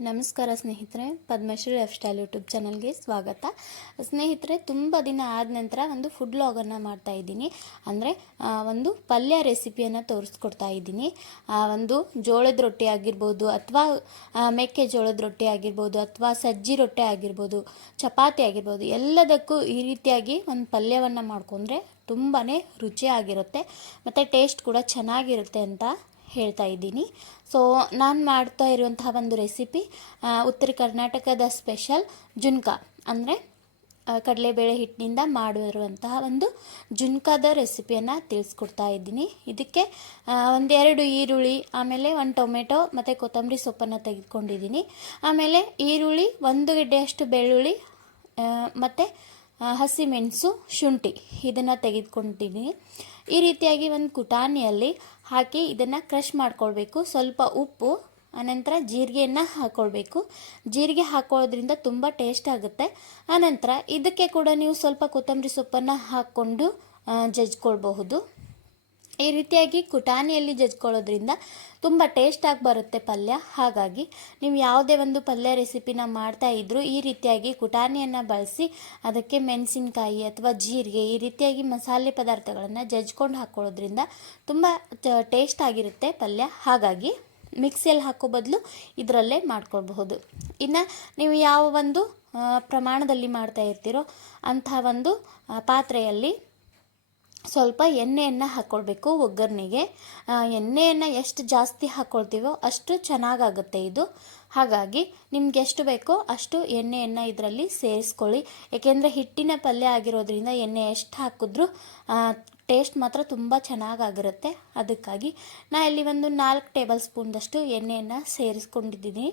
ನಮಸ್ಕಾರ ಸ್ನೇಹಿತರೆ Padmashri life style YouTube ಚಾನಲ್ಗೆ ಸ್ವಾಗತ. ಸ್ನೇಹಿತರೆ ತುಂಬ ದಿನ ಆದ ನಂತರ ಒಂದು ಫುಡ್ ಲಾಗನ್ನು ಮಾಡ್ತಾ ಇದ್ದೀನಿ. ಅಂದರೆ ಒಂದು ಪಲ್ಯ ರೆಸಿಪಿಯನ್ನು ತೋರಿಸ್ಕೊಡ್ತಾ ಇದ್ದೀನಿ. ಆ, ಒಂದು ಜೋಳದ ರೊಟ್ಟಿ ಆಗಿರ್ಬೋದು ಅಥವಾ ಮೆಕ್ಕೆಜೋಳದ ರೊಟ್ಟಿ ಆಗಿರ್ಬೋದು ಅಥವಾ ಸಜ್ಜಿ ರೊಟ್ಟಿ ಆಗಿರ್ಬೋದು ಚಪಾತಿ ಆಗಿರ್ಬೋದು ಎಲ್ಲದಕ್ಕೂ ಈ ರೀತಿಯಾಗಿ ಒಂದು ಪಲ್ಯವನ್ನು ಮಾಡ್ಕೊಂಡ್ರೆ ತುಂಬಾ ರುಚಿಯಾಗಿರುತ್ತೆ. ಮತ್ತು ಟೇಸ್ಟ್ ಕೂಡ ಚೆನ್ನಾಗಿರುತ್ತೆ ಅಂತ ಹೇಳ್ತಾ ಇದ್ದೀನಿ. ಸೊ ನಾನು ಮಾಡ್ತಾ ಇರುವಂತಹ ಒಂದು ರೆಸಿಪಿ ಉತ್ತರ ಕರ್ನಾಟಕದ ಸ್ಪೆಷಲ್ ಜುನ್ಕ. ಅಂದರೆ ಕಡಲೆಬೇಳೆ ಹಿಟ್ಟಿನಿಂದ ಮಾಡಿರುವಂತಹ ಒಂದು ಜುನ್ಕಾದ ರೆಸಿಪಿಯನ್ನು ತಿಳಿಸ್ಕೊಡ್ತಾ ಇದ್ದೀನಿ. ಇದಕ್ಕೆ ಒಂದೆರಡು ಈರುಳ್ಳಿ, ಆಮೇಲೆ ಒಂದು ಟೊಮೆಟೊ ಮತ್ತು ಕೊತ್ತಂಬರಿ ಸೊಪ್ಪನ್ನು ತೆಗೆದುಕೊಂಡಿದ್ದೀನಿ. ಆಮೇಲೆ ಈರುಳ್ಳಿ, ಒಂದು ಗೆಡ್ಡೆಯಷ್ಟು ಬೆಳ್ಳುಳ್ಳಿ ಮತ್ತು ಹಸಿಮೆಣಸು ಶುಂಠಿ ಇದನ್ನು ತೆಗೆದುಕೊಂಡಿದ್ದೀನಿ. ಈ ರೀತಿಯಾಗಿ ಒಂದು ಕುಟಾಣಿಯಲ್ಲಿ ಹಾಕಿ ಇದನ್ನು ಕ್ರಷ್ ಮಾಡ್ಕೊಳ್ಬೇಕು. ಸ್ವಲ್ಪ ಉಪ್ಪು, ಆನಂತರ ಜೀರಿಗೆಯನ್ನು ಹಾಕ್ಕೊಳ್ಬೇಕು ಜೀರಿಗೆ ಹಾಕೊಳ್ಳೋದ್ರಿಂದ ತುಂಬ ಟೇಸ್ಟ್ ಆಗುತ್ತೆ. ಆನಂತರ ಇದಕ್ಕೆ ಕೂಡ ನೀವು ಸ್ವಲ್ಪ ಕೊತ್ತಂಬರಿ ಸೊಪ್ಪನ್ನು ಹಾಕ್ಕೊಂಡು ಜಜ್ಕೊಳ್ಬಹುದು ಈ ರೀತಿಯಾಗಿ ಕುಟಾಣಿಯಲ್ಲಿ ಜಜ್ಕೊಳ್ಳೋದ್ರಿಂದ ತುಂಬ ಟೇಸ್ಟಾಗಿ ಬರುತ್ತೆ ಪಲ್ಯ. ಹಾಗಾಗಿ ನೀವು ಯಾವುದೇ ಒಂದು ಪಲ್ಯ ರೆಸಿಪಿನ ಮಾಡ್ತಾ ಇದ್ದರೂ ಈ ರೀತಿಯಾಗಿ ಕುಟಾನಿಯನ್ನು ಬಳಸಿ ಅದಕ್ಕೆ ಮೆಣಸಿನ್ಕಾಯಿ ಅಥವಾ ಜೀರಿಗೆ ಈ ರೀತಿಯಾಗಿ ಮಸಾಲೆ ಪದಾರ್ಥಗಳನ್ನು ಜಜ್ಕೊಂಡು ಹಾಕ್ಕೊಳ್ಳೋದ್ರಿಂದ ತುಂಬ ಟೇಸ್ಟ್ ಆಗಿರುತ್ತೆ ಪಲ್ಯ. ಹಾಗಾಗಿ ಮಿಕ್ಸಿಯಲ್ಲಿ ಹಾಕೋ ಬದಲು ಇದರಲ್ಲೇ ಮಾಡ್ಕೊಳ್ಬಹುದು. ಇನ್ನು ನೀವು ಯಾವ ಒಂದು ಪ್ರಮಾಣದಲ್ಲಿ ಮಾಡ್ತಾ ಇರ್ತೀರೋ ಅಂಥ ಒಂದು ಪಾತ್ರೆಯಲ್ಲಿ ಸ್ವಲ್ಪ ಎಣ್ಣೆಯನ್ನು ಹಾಕ್ಕೊಳ್ಬೇಕು ಒಗ್ಗರಣೆಗೆ. ಎಣ್ಣೆಯನ್ನು ಎಷ್ಟು ಜಾಸ್ತಿ ಹಾಕ್ಕೊಳ್ತೀವೋ ಅಷ್ಟು ಚೆನ್ನಾಗಾಗುತ್ತೆ ಇದು. ಹಾಗಾಗಿ ನಿಮ್ಗೆ ಎಷ್ಟು ಬೇಕೋ ಅಷ್ಟು ಎಣ್ಣೆಯನ್ನು ಇದರಲ್ಲಿ ಸೇರಿಸ್ಕೊಳ್ಳಿ. ಏಕೆಂದರೆ ಹಿಟ್ಟಿನ ಪಲ್ಯ ಆಗಿರೋದ್ರಿಂದ ಎಣ್ಣೆ ಎಷ್ಟು ಹಾಕಿದ್ರೂ ಟೇಸ್ಟ್ ಮಾತ್ರ ತುಂಬ ಚೆನ್ನಾಗಾಗಿರುತ್ತೆ. ಅದಕ್ಕಾಗಿ ನಾ ಇಲ್ಲಿ ಒಂದು ನಾಲ್ಕು ಟೇಬಲ್ ಸ್ಪೂನ್ದಷ್ಟು ಎಣ್ಣೆಯನ್ನು ಸೇರಿಸ್ಕೊಂಡಿದ್ದೀನಿ.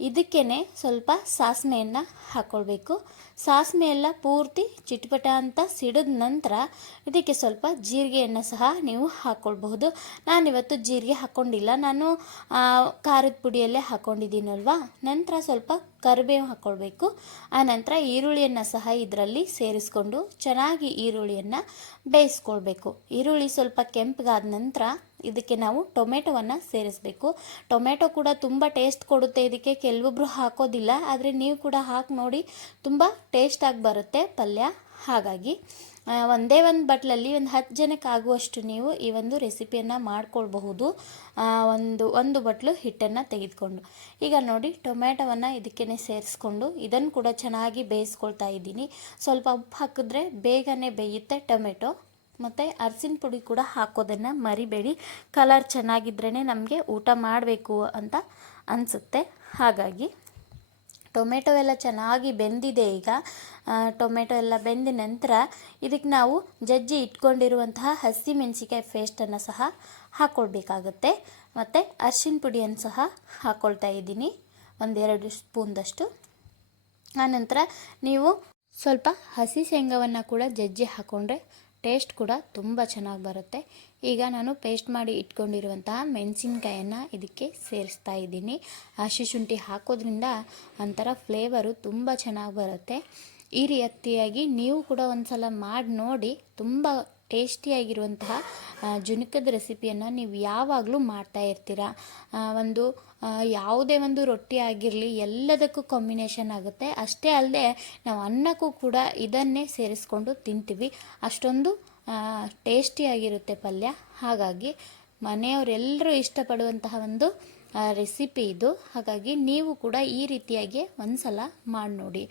ಇದಕ್ಕೇ ಸ್ವಲ್ಪ ಸಾಸಿವೆಯನ್ನು ಹಾಕ್ಕೊಳ್ಬೇಕು ಸಾಸಿವೆ ಎಲ್ಲ ಪೂರ್ತಿ ಚಿಟಪಟ ಅಂತ ಸಿಡಿದ ನಂತರ ಇದಕ್ಕೆ ಸ್ವಲ್ಪ ಜೀರಿಗೆಯನ್ನು ಸಹ ನೀವು ಹಾಕ್ಕೊಳ್ಬಹುದು ನಾನಿವತ್ತು ಜೀರಿಗೆ ಹಾಕ್ಕೊಂಡಿಲ್ಲ ನಾನು ಖಾರದ ಪುಡಿಯಲ್ಲೇ ಹಾಕ್ಕೊಂಡಿದ್ದೀನಲ್ವಾ ನಂತರ ಸ್ವಲ್ಪ ಕರಿಬೇವು ಹಾಕ್ಕೊಳ್ಬೇಕು ಆ ನಂತರ ಈರುಳ್ಳಿಯನ್ನು ಸಹ ಇದರಲ್ಲಿ ಸೇರಿಸ್ಕೊಂಡು ಚೆನ್ನಾಗಿ ಈರುಳ್ಳಿಯನ್ನು ಬೇಯಿಸ್ಕೊಳ್ಬೇಕು. ಈರುಳ್ಳಿ ಸ್ವಲ್ಪ ಕೆಂಪಗಾದ ನಂತರ ಇದಕ್ಕೆ ನಾವು ಟೊಮೆಟೊವನ್ನು ಸೇರಿಸಬೇಕು. ಟೊಮೆಟೊ ಕೂಡ ತುಂಬ ಟೇಸ್ಟ್ ಕೊಡುತ್ತೆ, ಇದಕ್ಕೆ ಕೆಲವೊಬ್ಬರು ಹಾಕೋದಿಲ್ಲ, ಆದರೆ ನೀವು ಕೂಡ ಹಾಕಿ ನೋಡಿ, ತುಂಬ ಟೇಸ್ಟಾಗಿ ಬರುತ್ತೆ ಪಲ್ಯ. ಹಾಗಾಗಿ ಒಂದೇ ಒಂದು ಬಟ್ಲಲ್ಲಿ ಒಂದು ಹತ್ತು ಜನಕ್ಕೆ ಆಗುವಷ್ಟು ನೀವು ಈ ಒಂದು ರೆಸಿಪಿಯನ್ನು ಮಾಡ್ಕೊಳ್ಬಹುದು. ಒಂದು ಒಂದು ಬಟ್ಲು ಹಿಟ್ಟನ್ನು ತೆಗೆದುಕೊಂಡು. ಈಗ ನೋಡಿ, ಟೊಮೆಟೊವನ್ನು ಇದಕ್ಕೇ ಸೇರಿಸ್ಕೊಂಡು, ಇದನ್ನು ಕೂಡ ಚೆನ್ನಾಗಿ ಬೇಯಿಸ್ಕೊಳ್ತಾ ಇದ್ದೀನಿ. ಸ್ವಲ್ಪ ಉಪ್ಪು ಹಾಕಿದ್ರೆ ಬೇಗನೆ ಬೇಯುತ್ತೆ ಟೊಮೆಟೊ. ಮತ್ತು ಅರಸಿನ ಪುಡಿ ಕೂಡ ಹಾಕೋದನ್ನು ಮರಿಬೇಡಿ. ಕಲರ್ ಚೆನ್ನಾಗಿದ್ರೇ ನಮಗೆ ಊಟ ಮಾಡಬೇಕು ಅಂತ ಅನಿಸುತ್ತೆ. ಹಾಗಾಗಿ ಟೊಮೆಟೊ ಎಲ್ಲ ಚೆನ್ನಾಗಿ ಬೆಂದಿದೆ ಈಗ. ಟೊಮೆಟೊ ಎಲ್ಲ ಬೆಂದ ನಂತರ ಇದಕ್ಕೆ ನಾವು ಜಜ್ಜಿ ಇಟ್ಕೊಂಡಿರುವಂತಹ ಹಸಿ ಮೆಣಸಿಕಾಯಿ ಪೇಸ್ಟನ್ನು ಸಹ ಹಾಕ್ಕೊಳ್ಬೇಕಾಗತ್ತೆ ಮತ್ತು ಅರ್ಶಿನ ಪುಡಿಯನ್ನು ಸಹ ಹಾಕ್ಕೊಳ್ತಾ ಇದ್ದೀನಿ. ಒಂದೆರಡು ಸ್ಪೂನ್ದಷ್ಟು. ಆನಂತರ ನೀವು ಸ್ವಲ್ಪ ಹಸಿ ಶೇಂಗವನ್ನು ಕೂಡ ಜಜ್ಜಿ ಹಾಕ್ಕೊಂಡ್ರೆ ಟೇಸ್ಟ್ ಕೂಡ ತುಂಬ ಚೆನ್ನಾಗಿ ಬರುತ್ತೆ. ಈಗ ನಾನು ಪೇಸ್ಟ್ ಮಾಡಿ ಇಟ್ಕೊಂಡಿರುವಂತಹ ಮೆಣಸಿನ್ಕಾಯನ್ನು ಇದಕ್ಕೆ ಸೇರಿಸ್ತಾ ಇದ್ದೀನಿ. ಹಸಿ ಶುಂಠಿ ಹಾಕೋದ್ರಿಂದ ಒಂಥರ ಫ್ಲೇವರು ತುಂಬ ಚೆನ್ನಾಗಿ ಬರುತ್ತೆ. ಈ ರೀತಿಯಾಗಿ ನೀವು ಕೂಡ ಒಂದ್ಸಲ ಮಾಡಿ ನೋಡಿ, ತುಂಬ ಟೇಸ್ಟಿಯಾಗಿರುವಂತಹ ಜುನುಕದ ರೆಸಿಪಿಯನ್ನು ನೀವು ಯಾವಾಗಲೂ ಮಾಡ್ತಾ ಇರ್ತೀರ? ಒಂದು ಯಾವುದೇ ಒಂದು ರೊಟ್ಟಿ ಆಗಿರಲಿ, ಎಲ್ಲದಕ್ಕೂ ಕಾಂಬಿನೇಷನ್ ಆಗುತ್ತೆ. ಅಷ್ಟೇ ಅಲ್ಲದೆ ನಾವು ಅನ್ನಕ್ಕೂ ಕೂಡ ಇದನ್ನೇ ಸೇರಿಸ್ಕೊಂಡು ತಿಂತೀವಿ. ಅಷ್ಟೊಂದು ಟೇಸ್ಟಿಯಾಗಿರುತ್ತೆ ಪಲ್ಯ. ಹಾಗಾಗಿ ಮನೆಯವರೆಲ್ಲರೂ ಇಷ್ಟಪಡುವಂತಹ ಒಂದು ರೆಸಿಪಿ ಇದು. ಹಾಗಾಗಿ ನೀವು ಕೂಡ ಈ ರೀತಿಯಾಗಿ ಒಂದ್ಸಲ ಮಾಡಿ ನೋಡಿ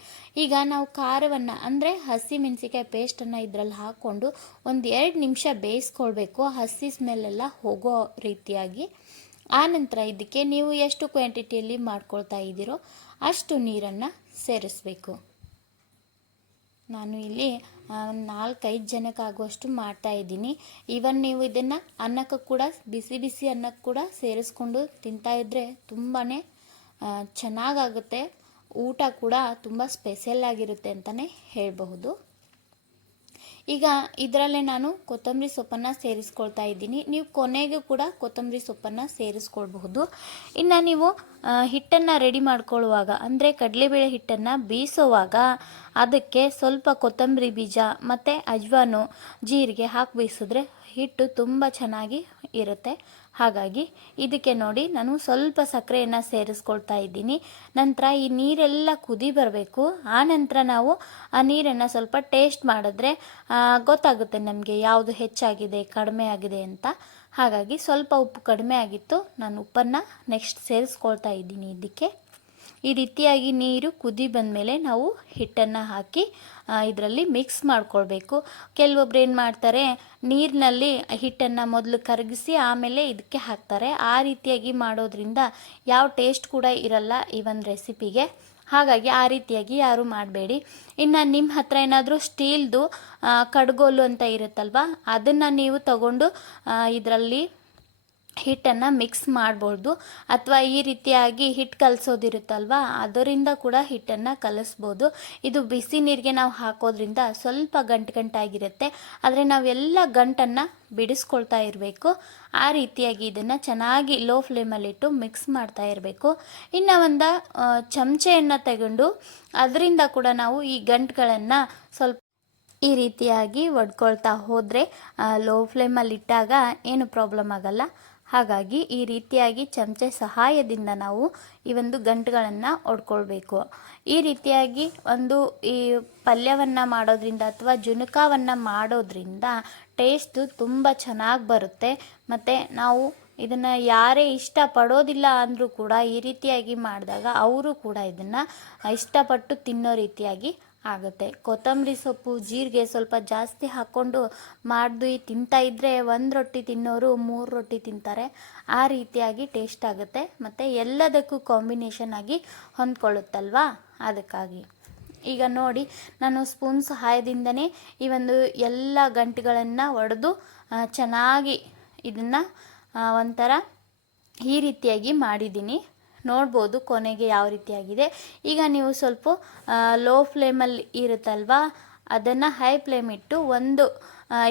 ಈಗ ನಾವು ಖಾರವನ್ನು, ಅಂದರೆ ಹಸಿ ಮೆಣಸಿಕಾಯಿ ಪೇಸ್ಟನ್ನು ಇದರಲ್ಲಿ ಹಾಕ್ಕೊಂಡು ಒಂದು ಎರಡು ನಿಮಿಷ ಬೇಯಿಸ್ಕೊಳ್ಬೇಕು. ಹಸಿ ಸ್ಮೆಲ್ಲೆಲ್ಲ ಹೋಗೋ ರೀತಿಯಾಗಿ. ಆನಂತರ ಇದಕ್ಕೆ ನೀವು ಎಷ್ಟು ಕ್ವಾಂಟಿಟಿಯಲ್ಲಿ ಮಾಡ್ಕೊಳ್ತಾ ಇದ್ದೀರೋ ಅಷ್ಟು ನೀರನ್ನು ಸೇರಿಸ್ಬೇಕು. ನಾನು ಇಲ್ಲಿ ನಾಲ್ಕೈದು ಜನಕ್ಕೆ ಆಗುವಷ್ಟು ಮಾಡ್ತಾ ಇದ್ದೀನಿ. ಈವನ್ ನೀವು ಇದನ್ನು ಅನ್ನಕ್ಕೆ ಕೂಡ, ಬಿಸಿ ಬಿಸಿ ಅನ್ನಕ್ಕೆ ಕೂಡ ಸೇರಿಸ್ಕೊಂಡು ತಿಂತಾ ಇದ್ದರೆ ತುಂಬಾ ಚೆನ್ನಾಗಾಗುತ್ತೆ. ಊಟ ಕೂಡ ತುಂಬ ಸ್ಪೆಷಲ್ ಆಗಿರುತ್ತೆ ಅಂತಲೇ ಹೇಳಬಹುದು. ಈಗ ಇದರಲ್ಲೇ ನಾನು ಕೊತ್ತಂಬರಿ ಸೊಪ್ಪನ್ನು ಸೇರಿಸ್ಕೊಳ್ತಾ ಇದ್ದೀನಿ. ನೀವು ಕೊನೆಗೂ ಕೂಡ ಕೊತ್ತಂಬರಿ ಸೊಪ್ಪನ್ನು ಸೇರಿಸ್ಕೊಳ್ಬಹುದು. ಇನ್ನು ನೀವು ಹಿಟ್ಟನ್ನು ರೆಡಿ ಮಾಡ್ಕೊಳ್ಳುವಾಗ, ಅಂದರೆ ಕಡಲೆಬೇಳೆ ಹಿಟ್ಟನ್ನು ಬೇಯಿಸೋವಾಗ ಅದಕ್ಕೆ ಸ್ವಲ್ಪ ಕೊತ್ತಂಬರಿ ಬೀಜ ಮತ್ತು ಅಜ್ವಾನು ಜೀರಿಗೆ ಹಾಕಿ ಬೇಯಿಸಿದ್ರೆ ಹಿಟ್ಟು ತುಂಬ ಚೆನ್ನಾಗಿ ಇರುತ್ತೆ. ಹಾಗಾಗಿ ಇದಕ್ಕೆ ನೋಡಿ ನಾನು ಸ್ವಲ್ಪ ಸಕ್ಕರೆಯನ್ನು ಸೇರಿಸ್ಕೊಳ್ತಾ ಇದ್ದೀನಿ. ನಂತರ ಈ ನೀರೆಲ್ಲ ಕುದಿ ಬರಬೇಕು. ಆ ನಂತರ ನಾವು ಆ ನೀರನ್ನು ಸ್ವಲ್ಪ ಟೇಸ್ಟ್ ಮಾಡಿದ್ರೆ ಗೊತ್ತಾಗುತ್ತೆ ನಮಗೆ ಯಾವುದು ಹೆಚ್ಚಾಗಿದೆ, ಕಡಿಮೆ ಆಗಿದೆ ಅಂತ. ಹಾಗಾಗಿ ಸ್ವಲ್ಪ ಉಪ್ಪು ಕಡಿಮೆ ಆಗಿತ್ತು. ನಾನು ಉಪ್ಪನ್ನು ನೆಕ್ಸ್ಟ್ ಸೇರಿಸ್ಕೊಳ್ತಾ ಇದ್ದೀನಿ ಇದಕ್ಕೆ. ಈ ರೀತಿಯಾಗಿ ನೀರು ಕುದಿ ಬಂದಮೇಲೆ ನಾವು ಹಿಟ್ಟನ್ನು ಹಾಕಿ ಇದರಲ್ಲಿ ಮಿಕ್ಸ್ ಮಾಡ್ಕೊಳ್ಬೇಕು. ಕೆಲವೊಬ್ರು ಏನು ಮಾಡ್ತಾರೆ, ನೀರಿನಲ್ಲಿ ಹಿಟ್ಟನ್ನು ಮೊದಲು ಕರಗಿಸಿ ಆಮೇಲೆ ಇದಕ್ಕೆ ಹಾಕ್ತಾರೆ. ಆ ರೀತಿಯಾಗಿ ಮಾಡೋದ್ರಿಂದ ಯಾವ ಟೇಸ್ಟ್ ಕೂಡ ಇರಲ್ಲ ಈ ಒಂದು ರೆಸಿಪಿಗೆ ಹಾಗಾಗಿ ಆ ರೀತಿಯಾಗಿ ಯಾರು ಮಾಡಬೇಡಿ. ಇನ್ನು ನಿಮ್ಮ ಹತ್ರ ಏನಾದರೂ ಸ್ಟೀಲ್ದು ಕಡ್ಗೋಲು ಅಂತ ಇರುತ್ತಲ್ವ, ಅದನ್ನು ನೀವು ತಗೊಂಡು ಇದರಲ್ಲಿ ಹಿಟ್ಟನ್ನು ಮಿಕ್ಸ್ ಮಾಡ್ಬೋದು ಅಥವಾ ಈ ರೀತಿಯಾಗಿ ಹಿಟ್ಟು ಕಲಸೋದಿರುತ್ತಲ್ವ? ಅದರಿಂದ ಕೂಡ ಹಿಟ್ಟನ್ನು ಕಲಿಸ್ಬೋದು. ಇದು ಬಿಸಿ ನೀರಿಗೆ ನಾವು ಹಾಕೋದ್ರಿಂದ ಸ್ವಲ್ಪ ಗಂಟು ಗಂಟಾಗಿರುತ್ತೆ. ಆದರೆ ನಾವೆಲ್ಲ ಗಂಟನ್ನು ಬಿಡಿಸ್ಕೊಳ್ತಾ ಇರಬೇಕು. ಆ ರೀತಿಯಾಗಿ ಇದನ್ನು ಚೆನ್ನಾಗಿ ಲೋ ಫ್ಲೇಮಲ್ಲಿಟ್ಟು ಮಿಕ್ಸ್ ಮಾಡ್ತಾ ಇರಬೇಕು. ಇನ್ನು ಒಂದು ಚಮಚೆಯನ್ನು ತಗೊಂಡು ಅದರಿಂದ ಕೂಡ ನಾವು ಈ ಗಂಟುಗಳನ್ನು ಸ್ವಲ್ಪ ಈ ರೀತಿಯಾಗಿ ಒಡ್ಕೊಳ್ತಾ ಹೋದರೆ ಲೋ ಫ್ಲೇಮಲ್ಲಿಟ್ಟಾಗ ಏನು ಪ್ರಾಬ್ಲಮ್ ಆಗಲ್ಲ. ಹಾಗಾಗಿ ಈ ರೀತಿಯಾಗಿ ಚಮಚೆ ಸಹಾಯದಿಂದ ನಾವು ಈ ಒಂದು ಗಂಟುಗಳನ್ನು ಒಡ್ಕೊಳ್ಬೇಕು. ಈ ರೀತಿಯಾಗಿ ಒಂದು ಈ ಪಲ್ಯವನ್ನು ಮಾಡೋದ್ರಿಂದ ಅಥವಾ ಜುನಕಾವನ್ನು ಮಾಡೋದ್ರಿಂದ ಟೇಸ್ಟು ತುಂಬ ಚೆನ್ನಾಗಿ ಬರುತ್ತೆ. ಮತ್ತು ನಾವು ಇದನ್ನು ಯಾರೇ ಇಷ್ಟಪಡೋದಿಲ್ಲ ಅಂದರೂ ಕೂಡ ಈ ರೀತಿಯಾಗಿ ಮಾಡಿದಾಗ ಅವರು ಕೂಡ ಇದನ್ನು ಇಷ್ಟಪಟ್ಟು ತಿನ್ನೋ ರೀತಿಯಾಗಿ ಆಗುತ್ತೆ. ಕೊತ್ತಂಬರಿ ಸೊಪ್ಪು, ಜೀರಿಗೆ ಸ್ವಲ್ಪ ಜಾಸ್ತಿ ಹಾಕ್ಕೊಂಡು ಮಾಡ್ದು ತಿಂತಾ ಇದ್ದರೆ ಒಂದು ರೊಟ್ಟಿ ತಿನ್ನೋರು ಮೂರು ರೊಟ್ಟಿ ತಿಂತಾರೆ. ಆ ರೀತಿಯಾಗಿ ಟೇಸ್ಟ್ ಆಗುತ್ತೆ. ಮತ್ತು ಎಲ್ಲದಕ್ಕೂ ಕಾಂಬಿನೇಷನ್ ಆಗಿ ಹೊಂದ್ಕೊಳ್ಳುತ್ತಲ್ವಾ? ಅದಕ್ಕಾಗಿ. ಈಗ ನೋಡಿ, ನಾನು ಸ್ಪೂನ್ ಸಹಾಯದಿಂದನೇ ಈ ಒಂದು ಎಲ್ಲ ಗಂಟುಗಳನ್ನು ಒಡೆದು ಚೆನ್ನಾಗಿ ಇದನ್ನು ಒಂಥರ ಈ ರೀತಿಯಾಗಿ ಮಾಡಿದ್ದೀನಿ. ನೋಡ್ಬೋದು ಕೊನೆಗೆ ಯಾವ ರೀತಿಯಾಗಿದೆ. ಈಗ ನೀವು ಸ್ವಲ್ಪ ಲೋ ಫ್ಲೇಮಲ್ಲಿ ಇರುತ್ತಲ್ವಾ? ಅದನ್ನು ಹೈ ಫ್ಲೇಮ್ ಇಟ್ಟು ಒಂದು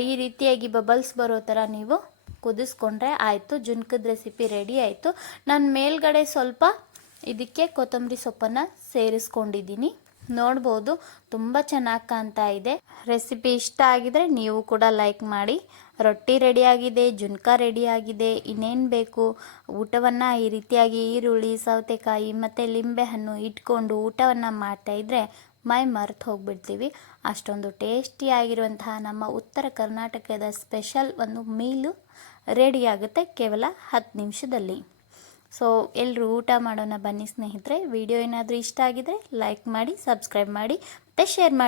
ಈ ರೀತಿಯಾಗಿ ಬಬಲ್ಸ್ ಬರೋ ಥರ ನೀವು ಕುದಿಸ್ಕೊಂಡ್ರೆ ಆಯಿತು. ಜುನ್ಕದ ರೆಸಿಪಿ ರೆಡಿ ಆಯಿತು. ನಾನು ಮೇಲ್ಗಡೆ ಸ್ವಲ್ಪ ಇದಕ್ಕೆ ಕೊತ್ತಂಬರಿ ಸೊಪ್ಪನ್ನು ಸೇರಿಸ್ಕೊಂಡಿದ್ದೀನಿ. ನೋಡ್ಬೋದು. ತುಂಬ ಚೆನ್ನಾಗಿ ಕಾಣ್ತಾ ಇದೆ. ರೆಸಿಪಿ ಇಷ್ಟ ಆಗಿದ್ರೆ ನೀವು ಕೂಡ ಲೈಕ್ ಮಾಡಿ. ರೊಟ್ಟಿ ರೆಡಿಯಾಗಿದೆ ಜುನ್ಕ ರೆಡಿಯಾಗಿದೆ ಇನ್ನೇನು ಬೇಕು? ಊಟವನ್ನು ಈ ರೀತಿಯಾಗಿ ಈರುಳ್ಳಿ, ಸೌತೆಕಾಯಿ ಮತ್ತು ಲಿಂಬೆಹಣ್ಣು ಇಟ್ಕೊಂಡು ಊಟವನ್ನು ಮಾಡ್ತಾಯಿದ್ರೆ ಮೈ ಮರೆತು ಹೋಗ್ಬಿಡ್ತೀವಿ. ಅಷ್ಟೊಂದು ಟೇಸ್ಟಿಯಾಗಿರುವಂತಹ ನಮ್ಮ ಉತ್ತರ ಕರ್ನಾಟಕದ ಸ್ಪೆಷಲ್ ಒಂದು ಮೀಲು ರೆಡಿಯಾಗುತ್ತೆ ಕೇವಲ ಹತ್ತು ನಿಮಿಷದಲ್ಲಿ. ಸೊ ಎಲ್ಲರೂ ಊಟ ಮಾಡೋಣ ಬನ್ನಿ ಸ್ನೇಹಿತರೆ. ವಿಡಿಯೋ ಏನಾದರೂ ಇಷ್ಟ ಆಗಿದ್ರೆ ಲೈಕ್ ಮಾಡಿ ಸಬ್ಸ್ಕ್ರೈಬ್ ಮಾಡಿ, ಮತ್ತು ಶೇರ್ ಮಾಡಿ.